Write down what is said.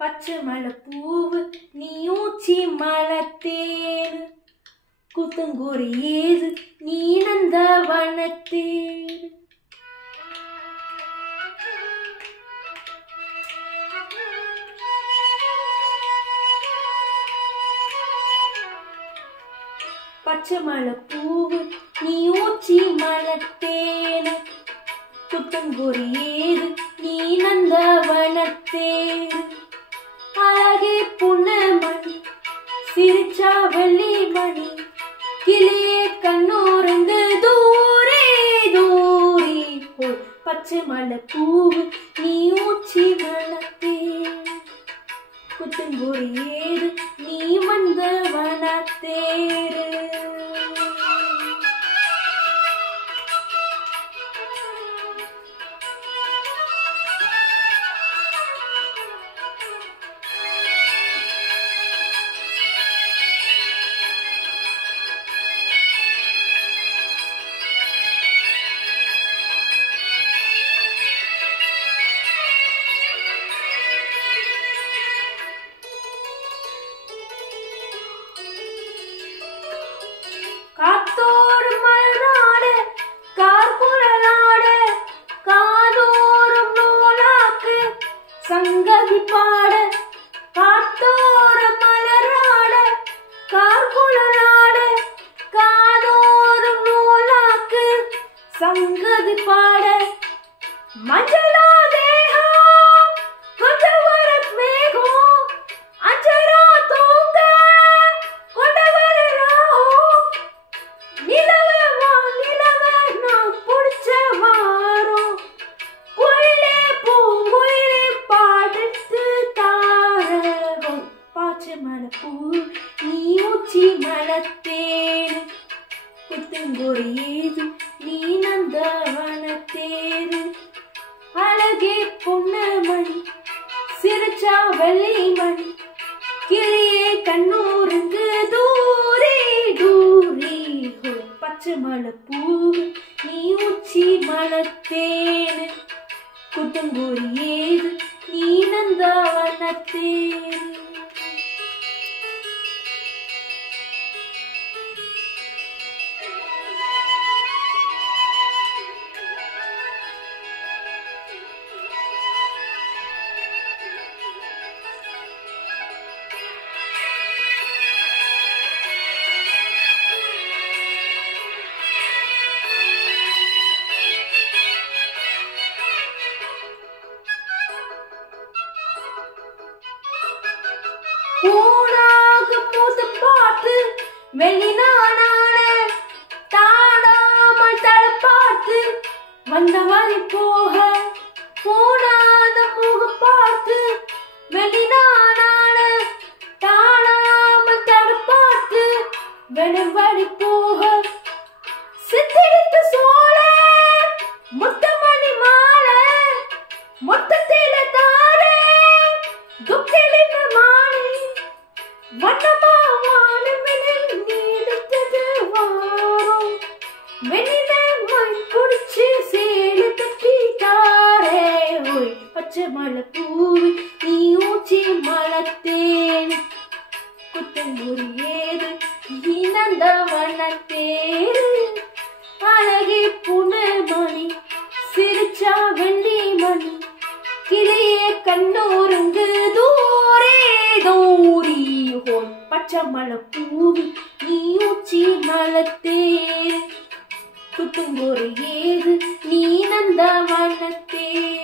பச்சை மலை பூவு நீ ஊச்சி மலத்தேன் குத்தங்கோரி ஏது நீ நந்த வனத்தேன் பச்சை மலை பூவு நீ ஊச்சி மலத்தேன் குத்தங்கோரி ஏது நீ நந்த வனத்தேன் அழகே புன்னமணி சிரிச்சா வெள்ளி மணி கிளியே கண்ணோரங்கு தூரே தூரி போ பச்சை மலை பூவு நீ ஊச்சி மலத்தேன் குத்தங்கோரி ஏது நீ வந்த வனத்தேரு காத்தோர் மலராடு கார்குழலாடு காதோறும் நூலாக்கு சங்கதி பாடு காத்தோர் மலராடு கார்குழலாடு காதோறும் நூலாக்கு சங்கதி பாடு மஞ்சளா தேகம் கொஞ்சம் வரத் மேகம் அஞ்சரா தூங்க கொண்டவர ராகம் நிலவே நான் பிடிச்ச வாரம் குயிலே பூங்குயிலே பாடுத்து தாரகம் பாச்சை மலை பூ நீ ஊச்சி மலத்தேன் குத்தங்கோரி ஏது நீ நந்த வனத்தேரு அழகே பொன்னமணி சிரிச்சா வெள்ளி மணி கிளியே கண்ணூருக்கு தூரி தூரி பச்சை மலை பூவு நீ ஊச்சி மலத்தேன் குத்தங்கோரி ஏது நீ நந்த வனத்தேரு பூனாக மூத்த பாட்டு வெளிநானான தாடாமல் தடுப்பாட்டு வந்த வழி போக பூனாத முக பார்த்து வெளிநானான தாடாமல் தடுப்பாட்டு வெறும் வழி போக சித்திரித்து சோழ முத்தமணி மாலை மொத்தத்தில தாரே துக்கிலின மாலை வண்ணமா வானமெனில் நீடுத்தது வாரம் வெண்ணிலே மண் குடிச்சு சேலு தட்டி தாரே ஓய் பச்சை மலை பூவி நீ ஊச்சி மலத்தேன் குத்தங்கோரி ஏது நீ நந்த வனத்தேரு அழகே புன்னமணி சிரிச்சா வெள்ளி மணி கிளியே கண்ணோரங்கு தூரே தூரி ஹோய் பச்சை மலை பூவி நீ ஊச்சி மலத்தேன் குத்தங்கோரி ஏது நீ நந்த வனத்தேரு